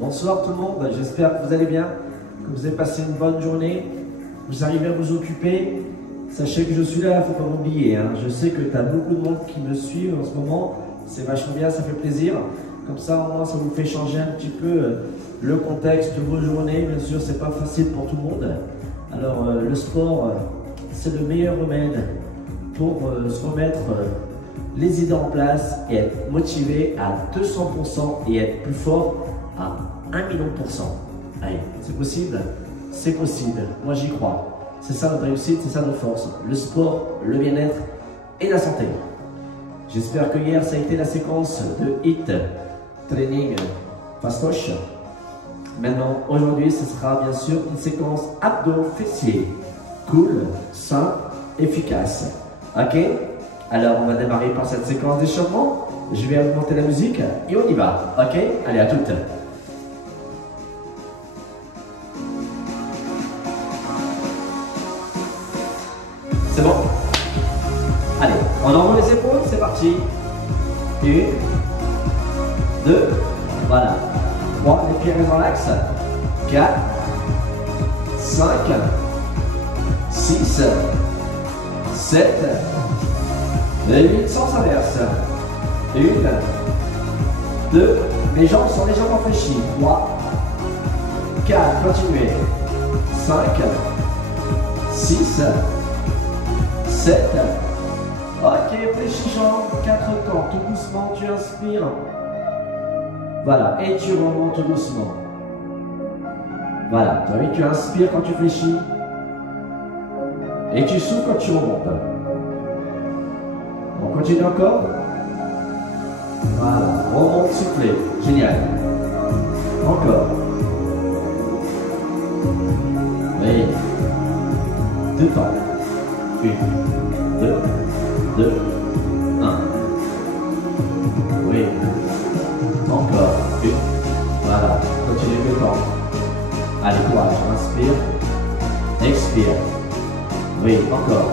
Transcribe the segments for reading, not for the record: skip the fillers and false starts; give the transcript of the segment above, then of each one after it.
Bonsoir tout le monde, j'espère que vous allez bien, que vous avez passé une bonne journée, vous arrivez à vous occuper. Sachez que je suis là, il ne faut pas m'oublier. Je sais que tu as beaucoup de monde qui me suit en ce moment, c'est vachement bien, ça fait plaisir. Comme ça, au moins, ça vous fait changer un petit peu le contexte de vos journées. Bien sûr, c'est pas facile pour tout le monde. Alors, le sport, c'est le meilleur remède pour se remettre les idées en place et être motivé à 200% et être plus fort à 1 million de pourcents. Allez, c'est possible? C'est possible. Moi, j'y crois. C'est ça notre réussite, c'est ça notre force. Le sport, le bien-être et la santé. J'espère que hier, ça a été la séquence de HIIT Training Fastoche. Maintenant, aujourd'hui, ce sera bien sûr une séquence abdos fessiers. Cool, simple, efficace. Ok? Alors, on va démarrer par cette séquence d'échauffement. Je vais augmenter la musique et on y va. Ok? Allez, à toutes. C'est bon? Allez, on envoie les épaules, c'est parti. 1, 2, voilà. 3, les pieds restent dans l'axe. 4, 5, 6, 7, et 8 sans inverse. 1, 2, les jambes sont légèrement fléchies. 3, 4, continuez. 5, 6, 7, ok, fléchis jambes, 4 temps, tout doucement, tu inspires. Voilà, et tu remontes doucement. Voilà, tu as vu, tu inspires quand tu fléchis. Et tu souffles quand tu remontes. On continue encore. Voilà, remonte, soufflez, génial. Encore. Oui. 2 fois. 1, 2, 2, 1. Oui. Encore. 1. Voilà. Continue le temps. Allez, courage. Inspire. Expire. Oui, encore.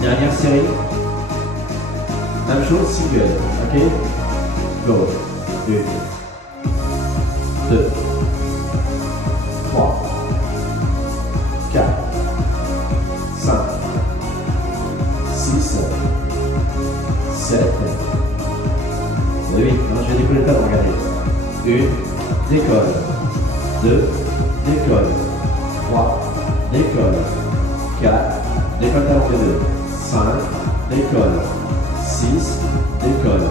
Dernière série. Même chose, single. Ok? Go. 1, 2, 3, 4. 5, 6, 7, 8. Non, je vais décoller le talon, regardez. 1, décolle. 2, décolle. 3, décolle. 4, décolle talon de 2. 5, décolle. 6, décolle.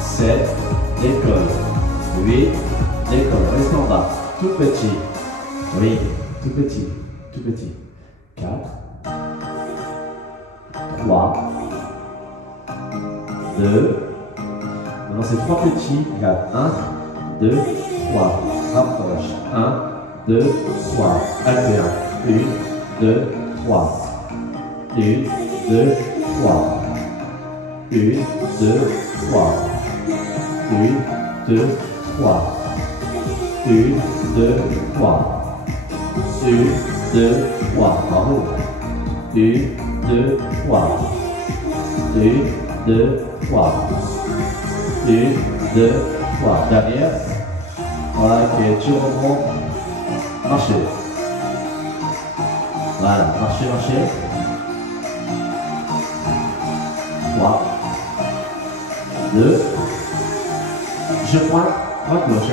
7, décolle. 8, décolle. Restez en bas. Tout petit. Oui, tout petit. Tout petit. 4, 3, 2, maintenant c'est 3 petits, regarde, 1, 2, 3, rapproche, 1, 2, 3, alterne, 1, 2, 3, 1, 2, 3, 1, 2, 3, 1, 2, 3, 1, 2, 3, 1, 2, 3, bravo. 1, 2, 3. 1, 2, 3. 1, 2, 3. Dernière. Voilà, ok, tu remontes. Marchez. Voilà, marchez, marchez. 3, 2. Je pointe, droite gauche.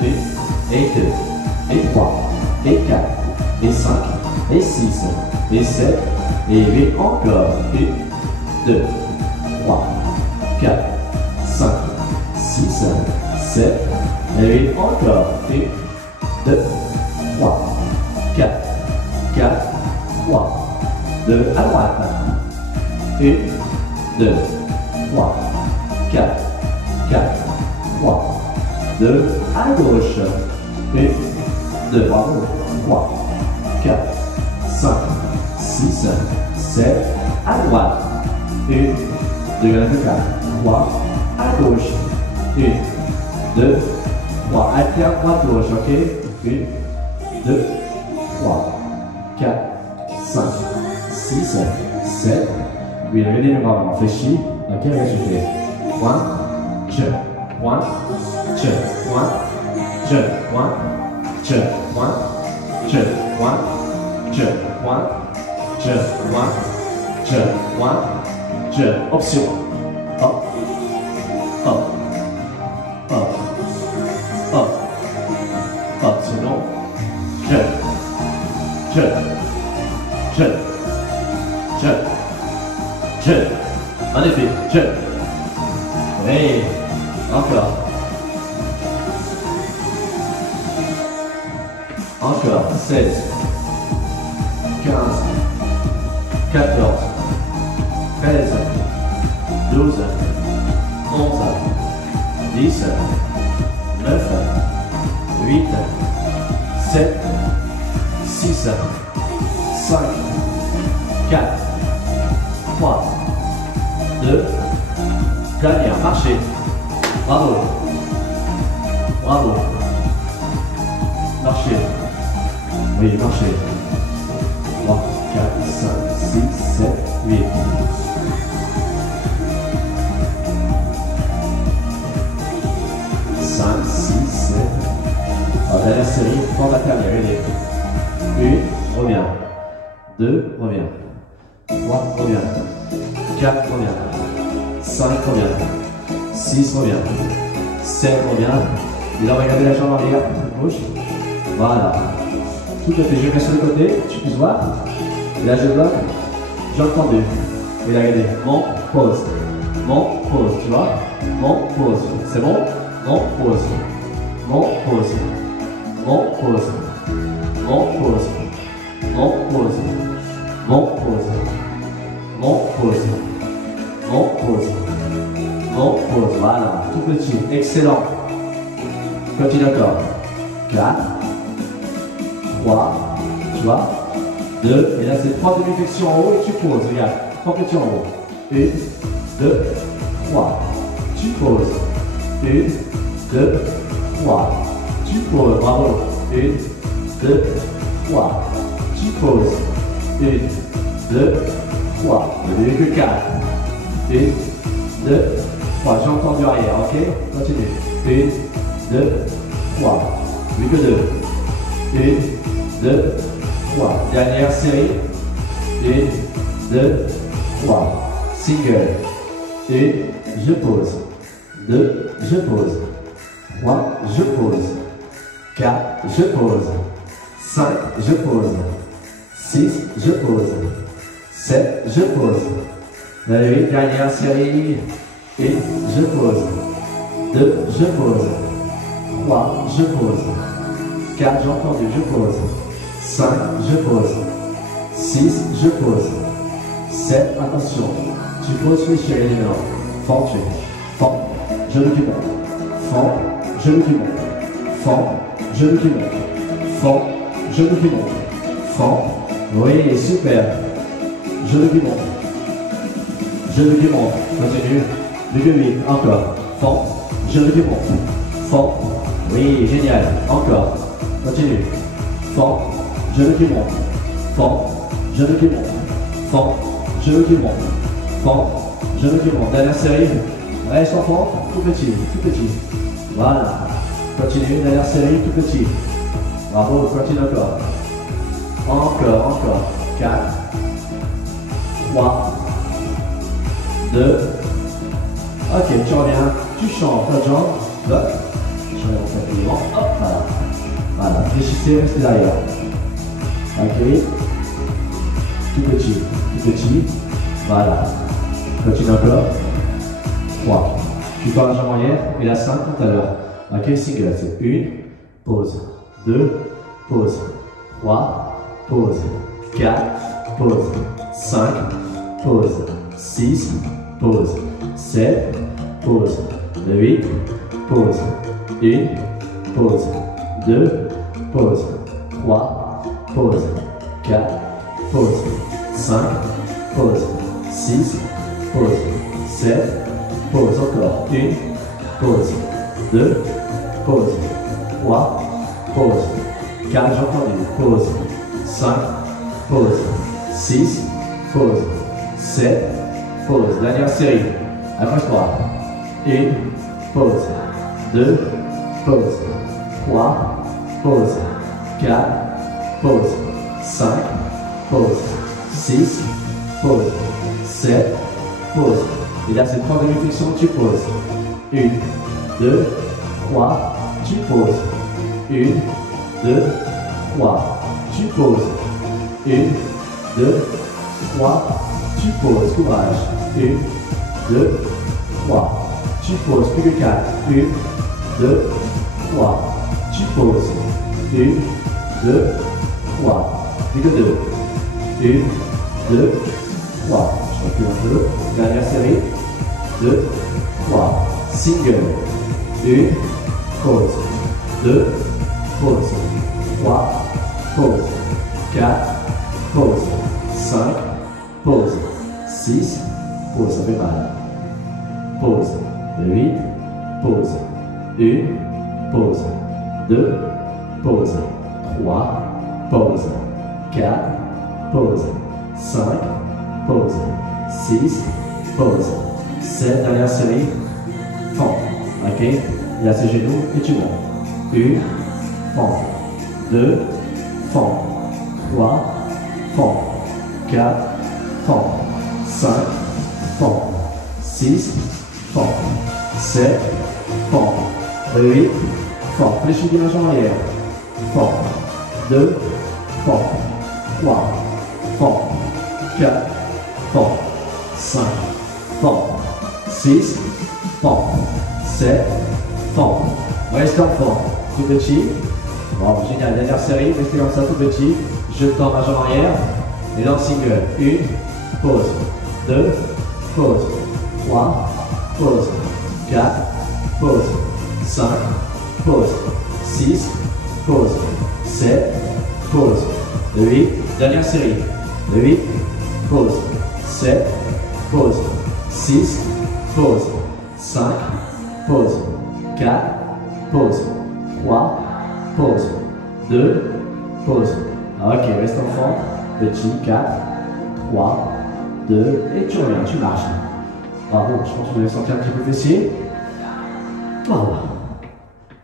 1, et 2, et 3, et 4, et 5, et 6, et 7, et 8, encore. 1, 2, 3, 4, 5, 6, 7, et 8, encore. 1, 2, 3, 4, 4, 3, 2, à droite. 1, 2, 3, 4, 4, 3, 2, à gauche. 1, 2, bravo. 3, 4, 5, 6, 7, à droite. 1, 2, 4, 3, à gauche. 1, 2, 3, alterne droite gauche, ok? 1, 2, 3, 4, 5, 6, 7, 8, regardez le bras, on réfléchit, ok, reste 1, 2, 1, 2, 1, 2, 1, 2, 1, 2, 1, 2, 1, 2, 1, 2, 1, 2, option. Hop, hop, hop, hop, hop, sinon, je, magnifique, je, et encore, encore, 16, 15, 14, 13, 12, 11, 10, 9, 8, 7, 6, 5, 4, 3, 2, dernière, marchez, bravo, bravo, marchez, oui, marchez, 3, 4, 5, 6, 7, 8, 5, 6, 7, alors, dernière série, prends la dernière, allez, 1, reviens, 2, reviens, 3, reviens, 4, reviens, 5, reviens, 6, reviens, 7, reviens, et là, regardez la jambe arrière, gauche, voilà, tout à fait, je mets sur le côté, tu puisses voir, et là, je bloque, j'ai entendu, et là, regardez, mon, pause, tu vois, mon, pause, c'est bon, mon, pause, mon, pause, mon, pause, mon, pause, mon, pause, mon, pause, mon, pause, mon, pause, mon, pause, voilà, tout petit, excellent. Continue encore. 4, 3, tu vois, 2, et là c'est 3 demi-flexions en haut et tu poses, regarde, 3 flexions en haut. 1, 2, 3, tu poses. 1, 2, 3, tu poses, bravo. 1, 2, 3, tu poses. 1, 2, 3, ne plus que 4. 1, 2, 3, j'ai entendu arrière, ok? Continue. 1, 2, 3, plus que 2. 1, 2, 3, dernière série. 1, 2, 3, single. 1, je pose. 2, je pose. 3, je pose. 4, je pose. 5, je pose. 6, je pose. 7, je pose. Allez, 8, dernière série. 1, je pose. 2, je pose. 3, je pose. 4, j'ai entendu, je pose. 5, je pose. 6, je pose. 7, attention. Tu poses fléchir les mains. Fond, tu fond, genou qui monte. Fond, genou qui monte. Fond, genou qui monte. Fond, genou qui monte. Fond, oui, super. Genou qui monte. Genou qui monte. Continue. Du 8, encore. Fond, genou qui monte. Fond, oui, génial. Encore. Continue. Fond, genou qui monte. Fond, genou qui monte. Fond, genou qui monte. Fond, genou qui monte. Dernière série. Reste en fond, tout petit, tout petit. Voilà. Continue, dernière série, tout petit. Bravo, continue encore. Encore, encore. 4, 3, 2. Ok, tu reviens, tu changes ta jambe. Hop. Je reviens mon tapis. Hop, voilà. Voilà, fléchissez, restez derrière. Ok. Tout petit, tout petit. Voilà. Continue encore. 3. Tu pars la jambe arrière et la 5 tout à l'heure. Ok, single, c'est 1, pause. 2, pause. 3, pause. 4, pause. 5, pause. 6, pause. 7, pause. 8, pause. 1, pause. 2, pause. 3, pause. 4, pause. 5, pause. 6, pause. 7, pause. Encore. 1, pause. 2, pause. 3, pause. 4, j'ai entendu. Pause. 5, pause. 6, pause. 7, pause. Dernière série. Accroche-toi. 1, pause. 2, pause. 3, pause. 4, pause. 5, pause. 6, pause. 7, pause. Et là, c'est 3 demi-flexions, tu poses. 1, 2, 3, tu poses. 1, 2, 3, tu poses. 1, 2, 3, tu poses. Courage. 1, 2, 3, tu poses. Plus que 4. 1, 2, 3, tu poses. 1, 2, 3, plus que 2. 1, 2, 3. Je recule un peu. Dernière série. 2, 3. Single. 1, pause. 2, pause. 3, pause. 4, pause. 5, pause. 6, pause. Ça fait mal. Pause. 8, pause. 1, pause. 2, pause. 3, pause. 4, pause. 5, pause. 6, pause. 7, dernière série. Fond. Ok. Il y a ses genoux et tu montes. 1, fond. 2, fond. 3, fond. 4, fond. 5, fond. 6, fond. 7, fond. 8, fond. Fléchis bien la jambe arrière. Fond. 2, fond. 3, fond. 4, fond. 5, fond. 6, fond. 7, fond. Reste en fond. Tout petit. Bon, génial. Dernière série. Restez comme ça, tout petit. Je tends ma jambe arrière. Et dans le single. 1, pause. 2, pause. 3, pause. 4, pause. 5, pause. 6, pause. 7, pause. 8, dernière série. 8, pause. 7, pause. 6, pause. 5, pause. 4, pause. 3, pause. 2, pause. Ok, reste en fond. Petit, 4, 3, 2, et tu reviens, tu marches. Bravo, je pense que vous allez sentir un petit peu fessier. Voilà.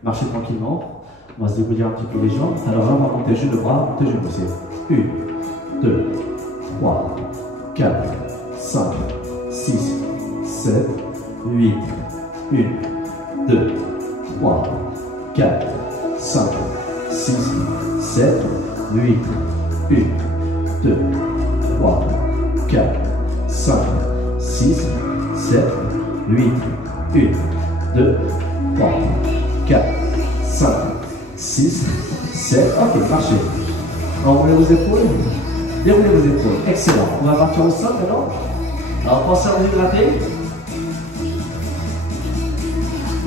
Marchez tranquillement. On va se débrouiller un petit peu les jambes. Alors là, on va monter tes genoux bras, tes genoux. C'est 1, 2, 3, 4, 5, 6, 7, 8, 1, 2, 3, 4, 5, 6, 7, 8, 1, 2, 3, 4, 5, 6, 7, 8, 1, 2, 3, 4, 5, 6, 7, ok, marchez. Enroulez vos épaules, déroulez vos épaules, excellent. On va partir au sol maintenant. Alors pensez à vous hydrater.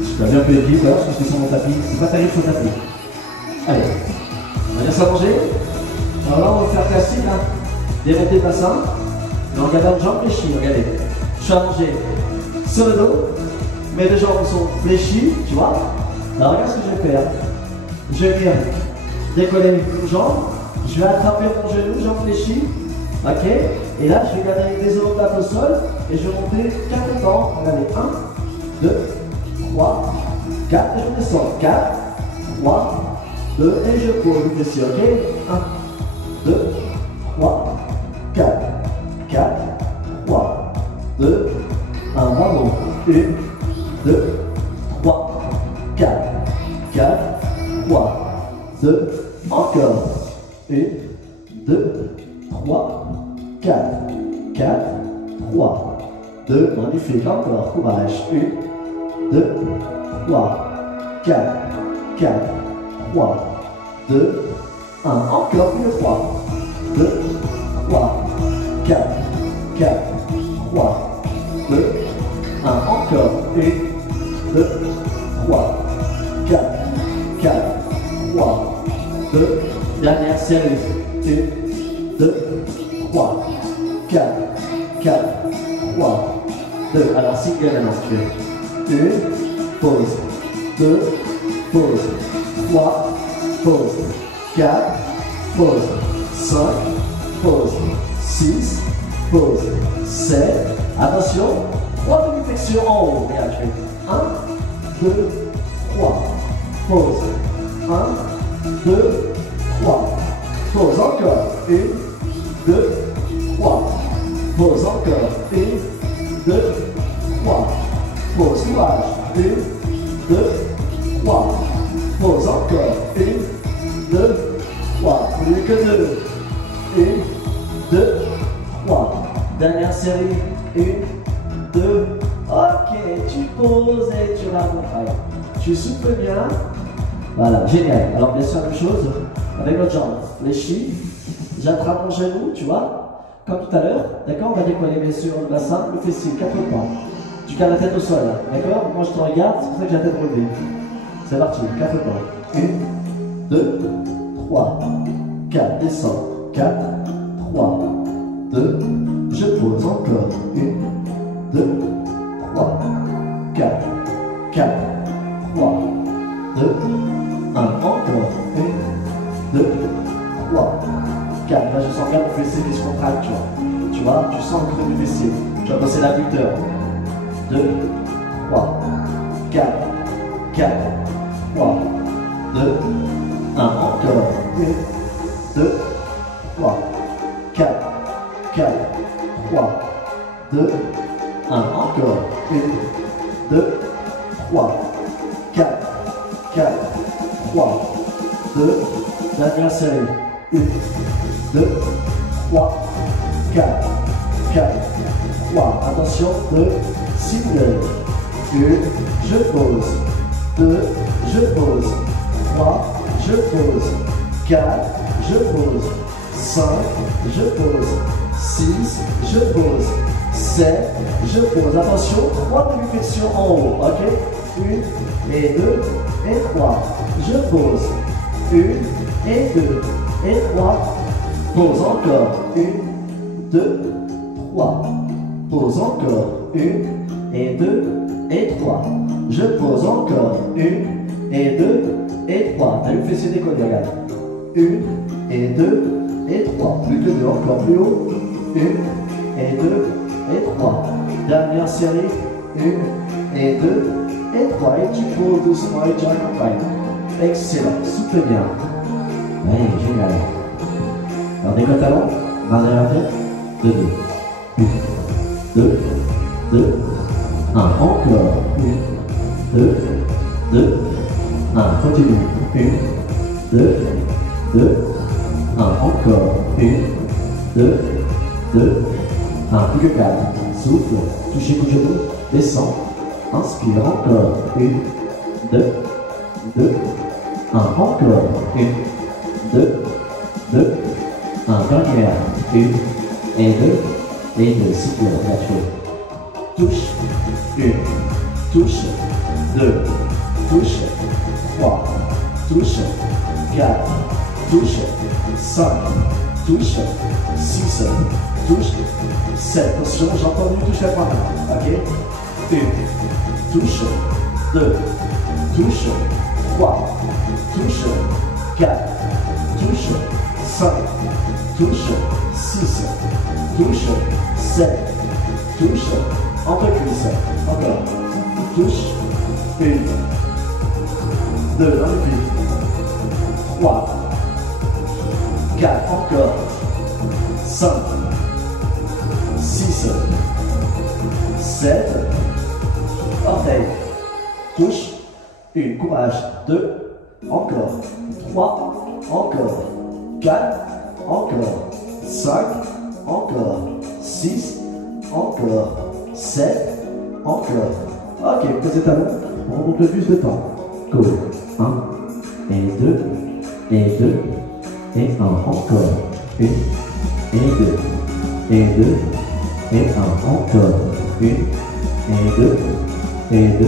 Je dois bien que l'équipe, là, je suis sur mon tapis, c'est pas terrible sur le tapis. Allez, on va bien s'allonger. Alors là, on va faire classique, hein. Déroulez le bassin, et on regarde une jambe fléchie, regardez. Je suis allongé sur le dos, mes deux jambes sont fléchies, tu vois. Alors regarde ce que je vais faire. Je vais venir décoller mes jambes, je vais attraper mon genou, jambe fléchie, ok. Et là, je vais garder les omoplates au sol, et je vais monter 4 temps. Regardez, 1, 2, 3, 4, et je descends. 4, 3, 2, et je pose le fessier, ok. 1, 2, 3, 4, 4, 3, 2, 1, bravo. 1, 2, 3, 4, 4, 3, 2, encore. 1, 2, 3, 4, 4, 3, 2, magnifique, encore, courage. 1, 2, 3, 4, 4, 3, 2, 1, encore, plus de 3, 2, 3, 4, 4, 3, 2, 1, encore, 1, 2, 3, 4, 4, 3, 2, dernière série, 1, 2, 3, 4, 4, 3, 2, alors single maintenant si tu veux, 1, pause, 2, pause, 3, pause, 4, pause, 5, pause, 6, pause, 7, attention, 3 demi-flexions en haut, regarde, je fais 1, 2, 3. Pause. 1, 2, 3. Pause encore. 1, 2, 3. Pause encore. 1, 2, 3. Pause courage. 1, 2, 3. Pause encore. 1, 2, 3. Plus que 2. 1, 2, 3. Dernière série. 1, 2. Ok, tu poses et tu raccompagnes. Tu souffles bien. Voilà, génial. Alors bien sûr, la même chose avec l'autre jambe. Fléchis. J'attrape mon genou, tu vois, comme tout à l'heure. D'accord, on va décoller bien sûr le bassin, le fessier, 4 pas. Tu gardes la tête au sol, d'accord. Moi je te regarde, c'est pour ça que j'ai la tête relevée. C'est parti, 4 pas. 1, 2, 3, 4, descends. 4, 3, 2, je pose encore. 1, 2, 3, 4, 4, 3, 2, 1, encore. 1, 2, 3, 4. Là, je sens bien mon fessier qui se contracte, tu vois. Tu sens le creux du fessier. Tu vas bosser l'abducteur. 2, 3, 4, 4, 3, 2, 1, encore. 1, 2, 3, 4, 4, 3, 2, 1, encore. 1, 2, 3, 4, 4, 3, 2, dernière série. 1, 2, 3, 4, 4, 3. Attention, 2, single. 1, je pose. 2, je pose. 3, je pose. 4, je pose. 5, je pose. 6, je pose. 7, je pose. Attention, 3 demi-flexions en haut, ok. 1 et 2 et 3. Je pose. 1 et 2 et 3. Pose encore. 1, 2, 3. Pose encore. 1 et 2 et 3. Je pose encore. 1 et 2 et 3. T'as le fessier décollé, regarde. 1 et 2 et 3. Plus que 2, encore plus haut. 1 et 2 et 3. Dernière série. 1 et 2 et 3. Et tu poses doucement et tu accompagnes. Excellent. Souffle bien. Oui, génial. Alors décolle talon. Main derrière la tête. 2, 2. 1, 2, 2. 1. Encore. 1, 2, 2. 1. Continue. 1, 2, 2. 1. Encore. 1, 2, 2. 1. Plus que 4. Souffle. Touchez le genou. Descends. Inspire. Encore. 1, 2, 2. 1. Encore. 1, 2, 2. 1. Dernière. 1 et 2 et 2. Souffle. Touche. 1. Touche. 2. Touche. 3. Touche. 4. Touche. 5. Touche. 6. Touche. 7. Attention, j'ai entendu touche la première. Ok. 1. Touche. 2. Touche. 3. Touche. 4. Touche. 5. Touche. 6. Touche. 7. Touche. Entre cuisse. Encore. Touche. 1. 2. Dans le pied. 3. 4. Encore. 5. 6. 7. Orteil. Touche. 1. Courage. 2. Encore. 3. Encore. 4. Encore. 5. Encore. 6. Encore. 7. Encore. Ok, posez talon. On remonte le plus de temps. Go. 1 et 2 et 2 et 1. Encore. 1 et 2 et 2 et 1. Encore. 1 et 2 et 2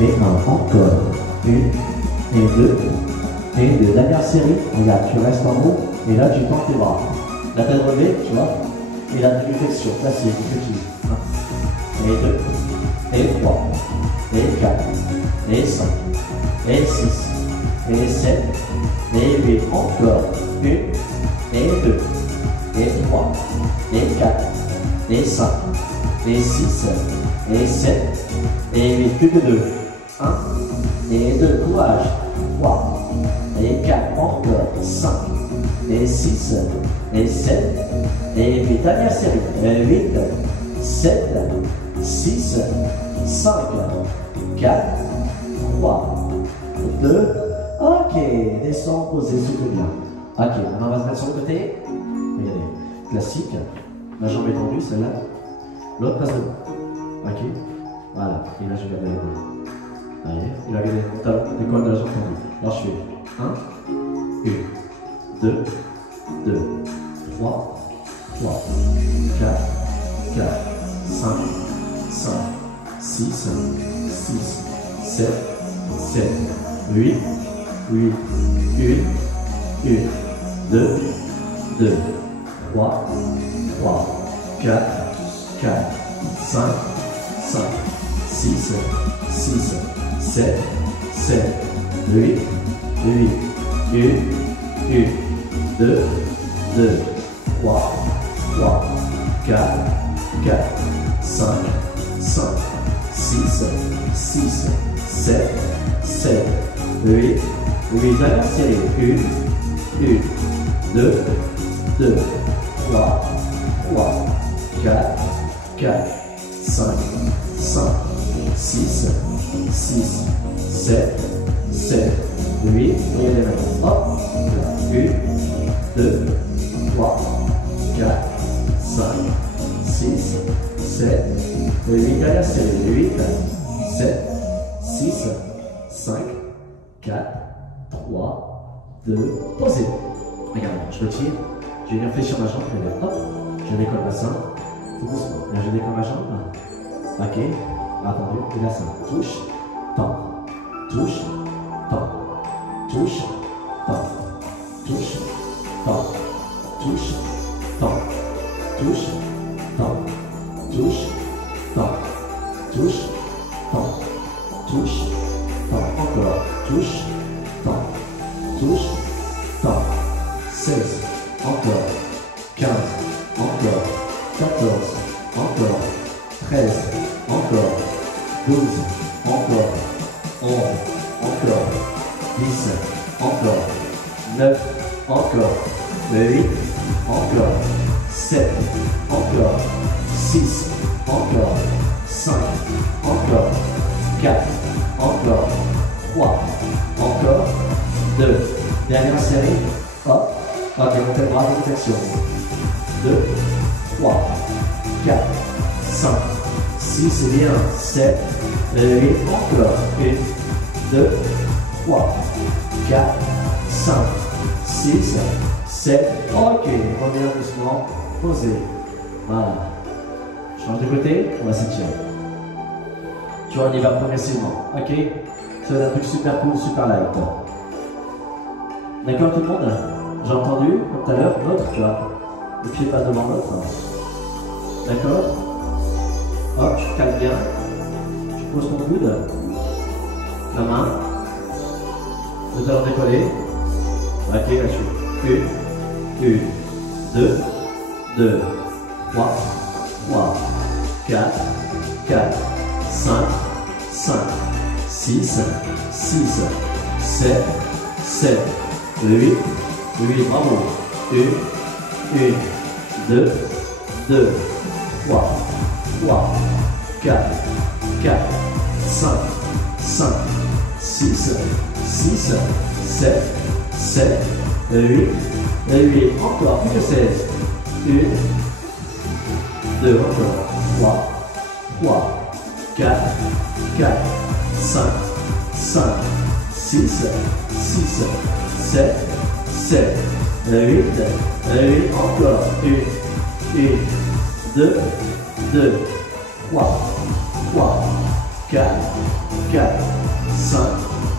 et 1. Encore. 1 et 2 et 2. Dernière série. Regarde, tu restes en haut et là tu tends tes bras. La tête relevée, tu vois. Et la demi-flexion. Là c'est petit. 1 et 2 et 3 et 4 et 5 et 6 et 7 et 8. Encore. 1 et 2 et 3 et 4 et 5 et 6 et 7 et 8. Plus que 2. 1 et 2, courage, 3, et 4, encore, 5, et 6, et 7, et 8, dernière série, 8, 7, 6, 5, 4, 3, 2, ok, descends, posez, souffle bien. Ok, maintenant on va se mettre sur le côté. Regardez, classique, la jambe est tendue, celle-là. L'autre passe debout. Ok, voilà, et là je vais garder les mains. Allez, il va garder mon talon, les cordes de la jambe tendue. Alors je fais 1, 2, 2, 3, 3, 4, 4, 5, 5, 6, 6, 7, 7, 8, 8, 1, 1, 2, 2, 3, 3, 4, 4, 5, 5, 6, 6, 7, 7, 8, 8, 1, 2, 2, 3, 3, 4, 4, 5, 5, 6, 6, 7, 7, 8, 8, dernière série, 1, 2, 2, 3, 3, 4, 4, 5, 5, 6, 6, 7, 7, 8, voyez les mains, hop, 1, 2, 3, 4, 5, 6, 7, 8, dernière série, 8, 7, 6, 5, 4, 3, 2, posez. Regardez, je retire, je vais venir fléchir ma jambe, hop, je décolle le bassin, tout doucement. Là, je décolle ma jambe, ok, attendu, et là ça, touche, tend, touche, tend, touche, tend, touche, tend, touche, tend, touche, tend, touche, tend, touche, tend, touche, tend, encore, touche, tend, touche, tend, 16, encore, 15, encore, 14, encore, 13, encore, 12, encore, 11, encore, 10, encore, 9, encore, 8, encore, 7, encore, 6, encore, 5, encore, 4, encore, 3, encore, 2, dernière série, hop, ok, montez le bras, protection, 2, 3, 4, 5, 6, c'est bien, 7, 8, encore, 1, 2, 3, 4, 5, 6, 7, ok, reviens doucement, posez, voilà, change de côté, on va s'étirer, tu vois, on y va progressivement, ok, ça va être un truc super cool, super light, d'accord tout le monde? J'ai entendu, comme tout à l'heure, l'autre, tu vois, le pied passe devant l'autre, d'accord? Hop, je calme bien, je pose ton coude, la main, le talon décollé, ok, là je fais 1, 2, 2, 3, 3, 4, 4, 5, 5, 6, 6, 7, 7, 8, 8, bravo, 1, 2, 2, 3, 3, 4, 4, 5, 5, 6, 6, 7, 7, 8, 8, encore, plus que 16, 1, 2, encore, 3, 3, 4, 4, 5, 5, 6, 6, 7, 7, 8, 8, encore, 1, 2, 2, 3, 3, 4, 4, 5,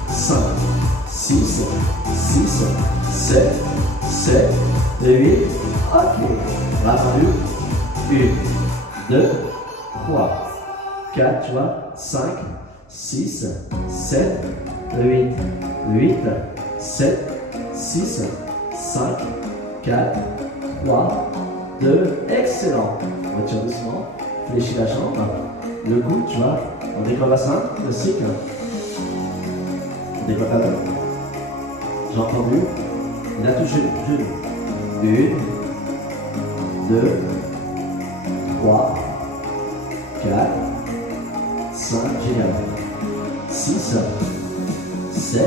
5, 6, 6, 7, 7, 8, ok, on a entendu, 1, 2, 3, 4, tu vois, 5, 6, 7, 8, 8, 7, 6, 5, 4, 3, 2, excellent. On retire doucement, fléchis la jambe, le coude, tu vois, on décolle le bassin, classique. Des copains. J'ai entendu. Il a touché le genou. 1, 2, 3, 4, 5, génial. 6, 7,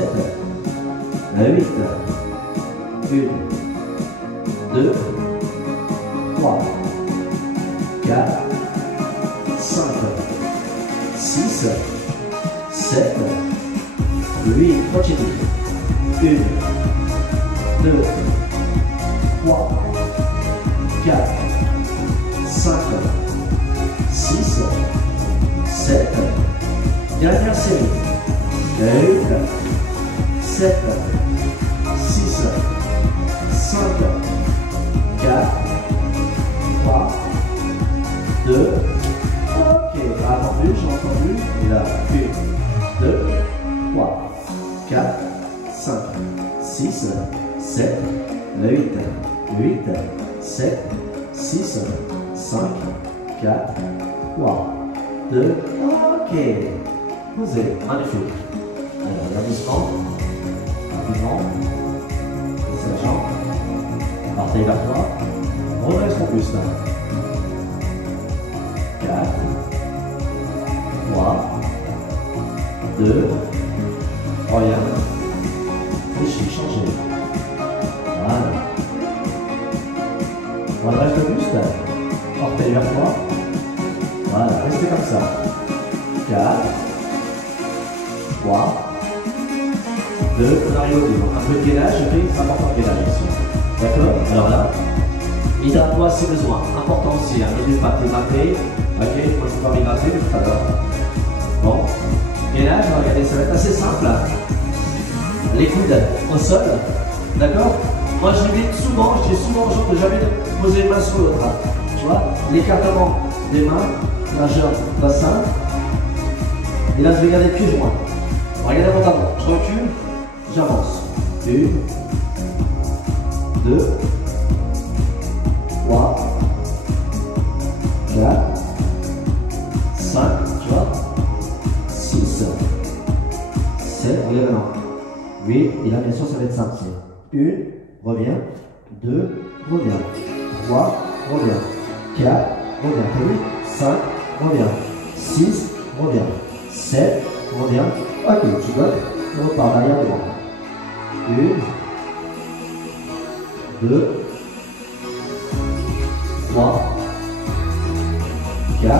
8, 1, 2, 3, 4, 5, 6, 7, 8, continue. 1, 2, 3, 4, 5, 6, 7, dernière série. 8, 7, 6, 5, 4, 3, 2, ok, attendu, j'ai entendu, et là, 1, 2, 3, 4, 5, 6, 7, 8, 7, 6, 5, 4, 3, 2, ok, posez, magnifique. Alors, doucement, rapidement, c'est la jambe, partez vers toi, redresse ton buste. 4, 3, 2, regarde, fléchis, changez. Voilà. Redresse le buste, portez vers toi. Voilà, restez comme ça. 4, 3, 2, on arrive au bout. Un peu de gainage, c'est important de gainage ici. D'accord? Alors là, hydrate-toi si besoin. Important aussi, hein. N'oublie pas de t'hydrater. Ok, moi je peux pas m'hydrater tout à l'heure. Bon, gainage, regardez, ça va être assez simple. Les coudes au sol. D'accord? Moi je dis souvent aux gens de jamais poser une main sur l'autre. Tu vois? L'écartement des mains, nageur, bassin. Et là je vais garder le pied joint. Regardez mon avant. Je recule, j'avance. 1, 2, 3, 4, 5, tu vois, 6, 7, regarde maintenant, 8, et là bien sûr ça va être simple, c'est 1, reviens, 2, reviens, 3, reviens, 4, reviens, t'as vu, 5, reviens, 6, reviens, 7, reviens, ok, tu bloques, on repart derrière devant, 1, 2, 3, 4,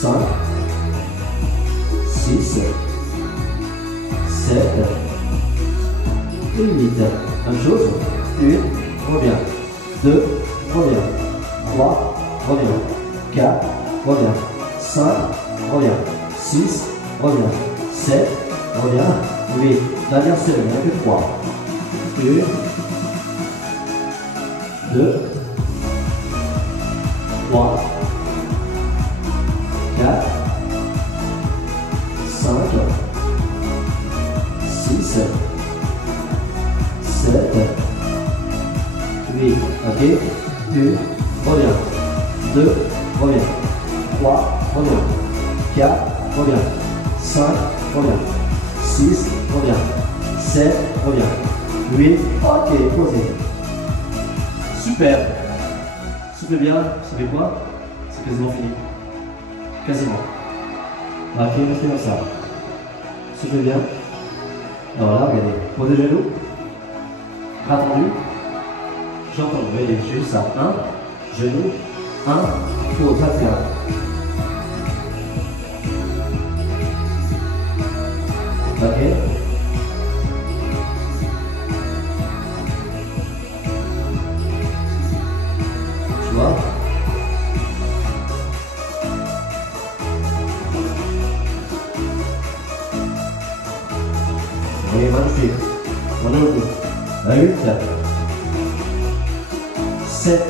5, 6, 7, et 8. Même chose. 1, reviens. 2, reviens. 3, reviens. 4, reviens. 5, reviens. 6, reviens. 7, reviens. 8. Dernière série, il n'y a que 3. 1, 2, 3, 4, 5, 6, 7, 8. Ok? 1, reviens. 2, reviens. 3, reviens. 4, reviens. 5, reviens. 6, reviens. 7, reviens. 8, ok, posez. Super. Soufflez bien, ça fait quoi? C'est quasiment fini. Quasiment. Ok, restez comme ça. Soufflez bien. Alors là, regardez. Posez les genoux. Attendu. J'entends. Voyez, juste ça. 1, genou. 1, pause. Ça tient. Ok. Tu vois? Oui, magnifique. On est au bout. 8, 7,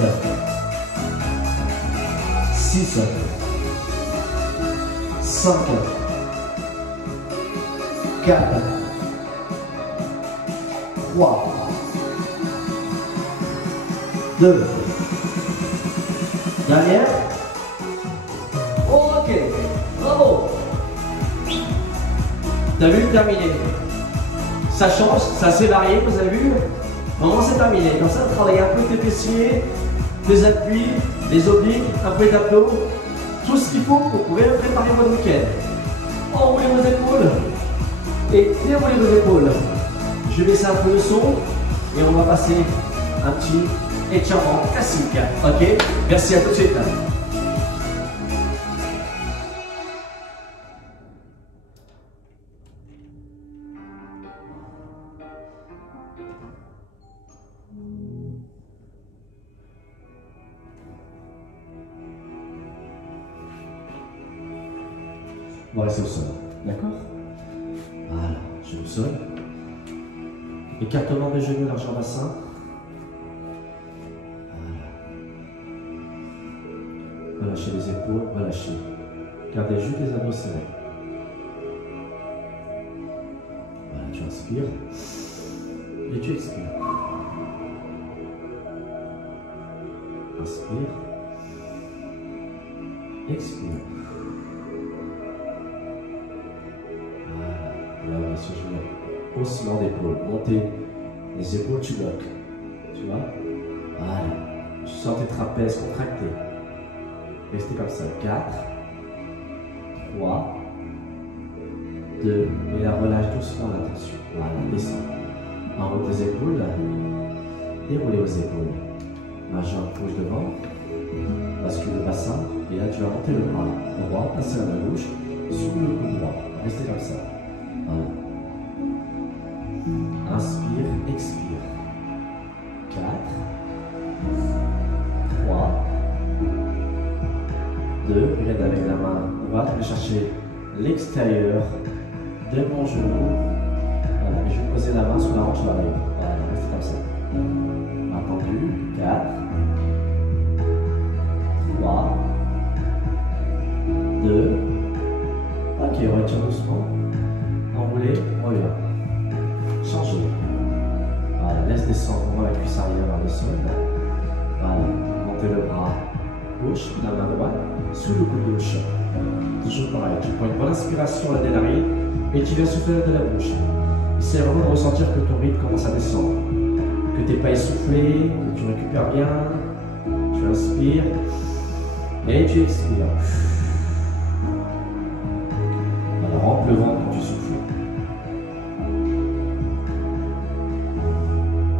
6, 5, 4, 3, 2, dernière. Ok, bravo. T'as vu, terminé. Ça change, c'est assez varié, vous avez vu? Maintenant c'est terminé. Comme ça, travaille un peu tes fessiers, tes appuis, les obliques, un peu d'abdos. Tout ce qu'il faut pour pouvoir préparer votre week-end. Enroulez vos épaules et déroulez vos épaules. Je vais baisser un peu le son et on va passer un petit étirement classique. Ok? Merci, à tout de suite. On va rester au sol. D'accord? Voilà, je au sol. Écartement des genoux, largeur bassin. Voilà. Relâchez les épaules, relâchez. Gardez juste les abdos serrés. Voilà, tu inspires. Et tu expires. Inspire. Expire. Là, on est sur le haussement d'épaule. Montez les épaules, tu bloques. Tu vois? Voilà. Tu sens tes trapèzes contractés. Restez comme ça. 4, 3, 2. Et là, relâche doucement la tension. Voilà, descend. Enroule tes épaules. Déroulez vos épaules. La jambe bouge devant. Bascule le bassin. Et là, tu vas monter le bras droit, passer à la gauche, sous le cou droit. Restez comme ça. Voilà. Inspire, expire. 4, 3, 2. Regarde avec la main droite, je vais chercher l'extérieur de mon genou. Voilà, et je vais poser la main sur la hanche de l'arrière. Voilà, restez comme ça. Entendu. 4, 3, 2. Ok, retire doucement. Enroulez, revient. Changez. Voilà, laisse descendre la cuisse arrière vers le sol. Voilà, montez le bras gauche, la main droite, sous le coude gauche. Toujours pareil, tu prends une bonne inspiration là des narines et tu viens souffler de la bouche. Essaye vraiment de ressentir que ton rythme commence à descendre. Que tu n'es pas essoufflé, que tu récupères bien. Tu inspires et tu expires. Alors, remplis le ventre quand tu souffles.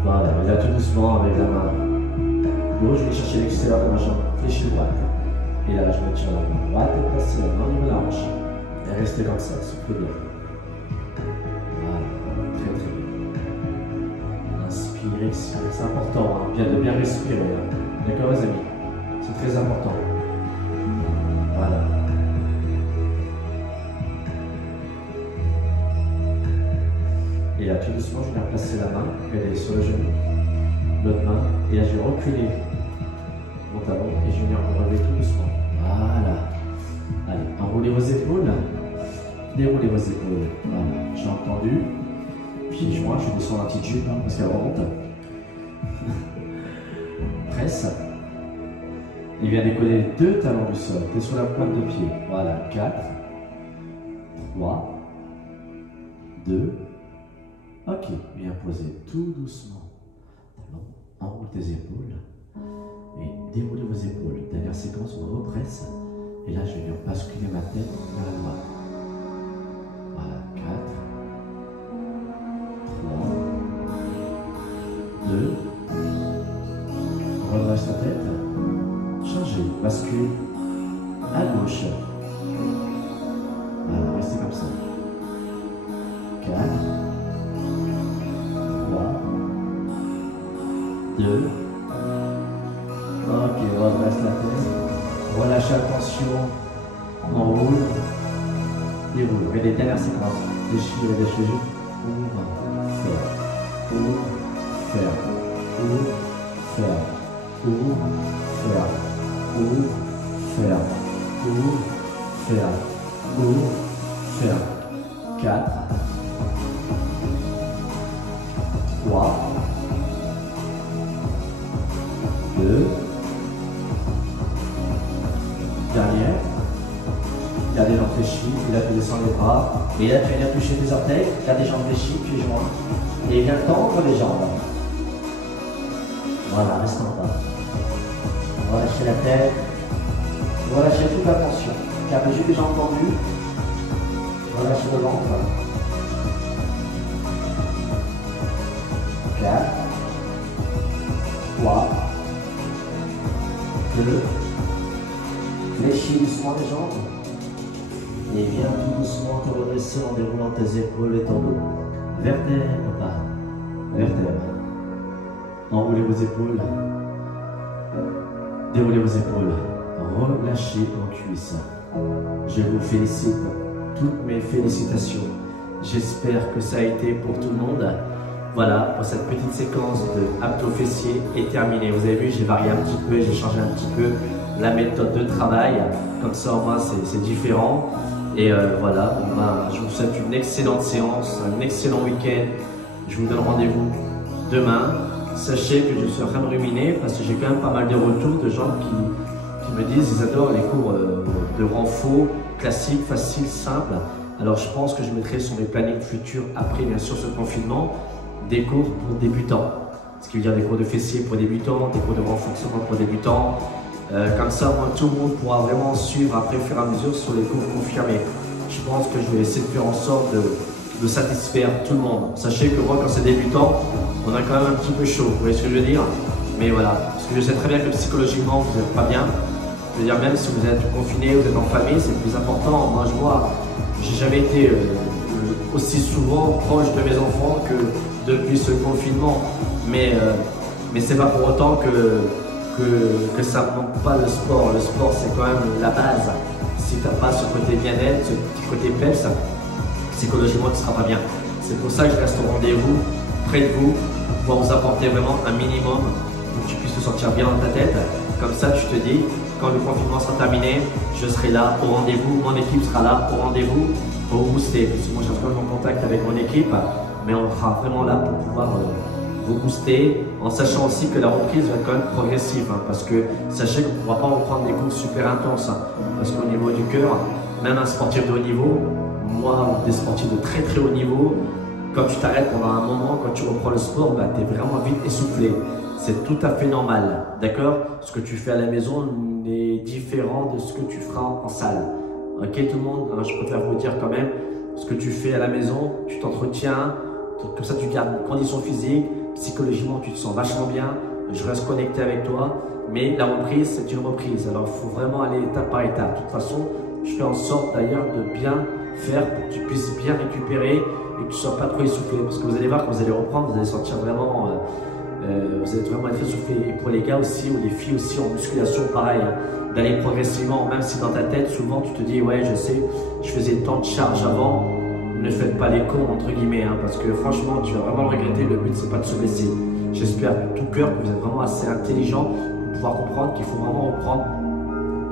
Voilà, et là tout doucement avec la main gauche, je vais chercher l'extérieur de ma jambe fléchie droite. Et là, je me tire la main droite et passe la main au niveau de la hanche. Et restez comme ça, soufflez bien. Voilà, très très bien. Inspire, expire, c'est important, hein, bien de bien respirer. Hein. D'accord les amis? C'est très important. Voilà. Et là, tout doucement, je viens placer la main, elle est sur le genou, l'autre main, et là, je vais reculer mon talon et je viens me relever tout doucement. Voilà. Allez, enroulez vos épaules, déroulez vos épaules. Voilà, j'ai entendu. Pieds joints, je descends la petite jupe hein, parce qu'elle remonte. Presse. Il vient décoller les deux talons du sol. Tu es sur la pointe de pied. Voilà, 4, 3, 2. Ok, viens poser tout doucement. Enroule tes épaules et déroulez vos épaules. Dernière séquence, on represse. Et là, je vais venir basculer ma tête vers la droite. Voilà, 4, 3, 2. Redresse la tête. Changez, bascule à gauche. Voilà, restez comme ça. 4, 3, 2. Ok, redresse la tête. Relâchez la tension. Enroule. Déroule. Regardez, dernière séquence. Déchirez, déchirez. Ouvre, ferme. Ouvre, ferme. Ouvre, ferme. Ouvre, ferme. Ouvre, ferme. Ouvre, ferme. Ouvre, ferme. 4, 3, 2. Dernière. Gardez l'enfléchi. puis là tu descends les bras, et là tu viens toucher tes orteils, garde les jambes fléchies, puis les joints, et viens tendre les jambes. Voilà, reste en bas. On va lâcher la tête, on va lâcher toute la tension. Garde juste les jambes tendues, on va lâcher le ventre. 4, 3, 2, fléchis doucement les jambes et viens tout doucement te redresser en déroulant tes épaules et ton dos. Vertèbre, vertèbre. Enroulez vos épaules, déroulez vos épaules, relâchez vos cuisses. Je vous félicite, toutes mes félicitations. J'espère que ça a été pour tout le monde. Voilà, pour cette petite séquence de abdos fessiers est terminée. Vous avez vu, j'ai varié un petit peu, j'ai changé un petit peu la méthode de travail. Comme ça, au moins, c'est différent. Et voilà, je vous souhaite une excellente séance, un excellent week-end. Je vous donne rendez-vous demain. Sachez que je suis en train de ruminer parce que j'ai quand même pas mal de retours de gens qui me disent qu'ils adorent les cours de renfort, classiques, faciles, simples. Alors, je pense que je mettrai sur mes plannings futurs, après bien sûr ce confinement, des cours pour débutants, ce qui veut dire des cours de fessiers pour débutants, des cours de renforcement pour débutants. Comme ça, moi, tout le monde pourra vraiment suivre après, au fur et à mesure, sur les cours confirmés. Je pense que je vais essayer de faire en sorte de satisfaire tout le monde. Sachez que moi, quand c'est débutant, on a quand même un petit peu chaud, vous voyez ce que je veux dire? Mais voilà, parce que je sais très bien que psychologiquement, vous n'êtes pas bien. Je veux dire, même si vous êtes confiné, vous êtes en famille, c'est le plus important. Moi, je vois, j'ai jamais été aussi souvent proche de mes enfants que depuis ce confinement, mais c'est pas pour autant que ça ne manque pas le sport. Le sport, c'est quand même la base. Si tu n'as pas ce côté bien-être, ce petit côté peps, psychologiquement, tu ne seras pas bien. C'est pour ça que je reste au rendez-vous, près de vous, pour vous apporter vraiment un minimum pour que tu puisses te sentir bien dans ta tête. Comme ça, tu te dis, quand le confinement sera terminé, je serai là au rendez-vous, mon équipe sera là au rendez-vous pour vous booster. Parce que moi, j'ai vraiment en contact avec mon équipe, mais on sera vraiment là pour pouvoir vous booster, en sachant aussi que la reprise va être quand même progressive, parce que sachez qu'on ne pourra pas reprendre des cours super intenses, parce qu'au niveau du cœur, même un sportif de haut niveau, moi, des sportifs de très très haut niveau, quand tu t'arrêtes pendant un moment, quand tu reprends le sport, tu es vraiment vite essoufflé. C'est tout à fait normal, d'accord? Ce que tu fais à la maison est différent de ce que tu feras en salle. Ok tout le monde, je préfère vous dire quand même, ce que tu fais à la maison, tu t'entretiens, comme ça tu gardes une condition physique, psychologiquement tu te sens vachement bien, je reste connecté avec toi, mais la reprise c'est une reprise, alors il faut vraiment aller étape par étape. De toute façon, je fais en sorte d'ailleurs de bien faire pour que tu puisses bien récupérer et que tu ne sois pas trop essoufflé, parce que vous allez voir quand vous allez reprendre, vous allez sentir vraiment, vous allez vraiment être essoufflé. Et pour les gars aussi, ou les filles aussi en musculation, pareil, d'aller progressivement, même si dans ta tête, souvent tu te dis, ouais je sais, je faisais tant de charges avant, ne faites pas les cons entre guillemets, parce que franchement tu vas vraiment le regretter, le but c'est pas de se blesser. J'espère de tout cœur que vous êtes vraiment assez intelligent pour pouvoir comprendre qu'il faut vraiment reprendre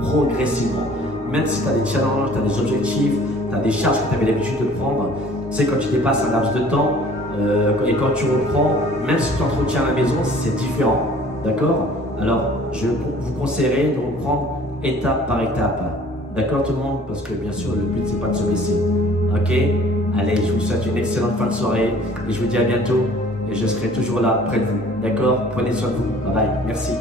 progressivement. Même si tu as des challenges, tu as des objectifs, tu as des charges que tu avais l'habitude de prendre, tu sais quand tu dépasses un laps de temps et quand tu reprends, même si tu t'entretiens à la maison, c'est différent, d'accord? Alors je vous conseillerais de reprendre étape par étape. D'accord tout le monde? Parce que bien sûr, le but, c'est pas de se blesser. Ok? Allez, je vous souhaite une excellente fin de soirée et je vous dis à bientôt et je serai toujours là près de vous. D'accord? Prenez soin de vous. Bye bye. Merci.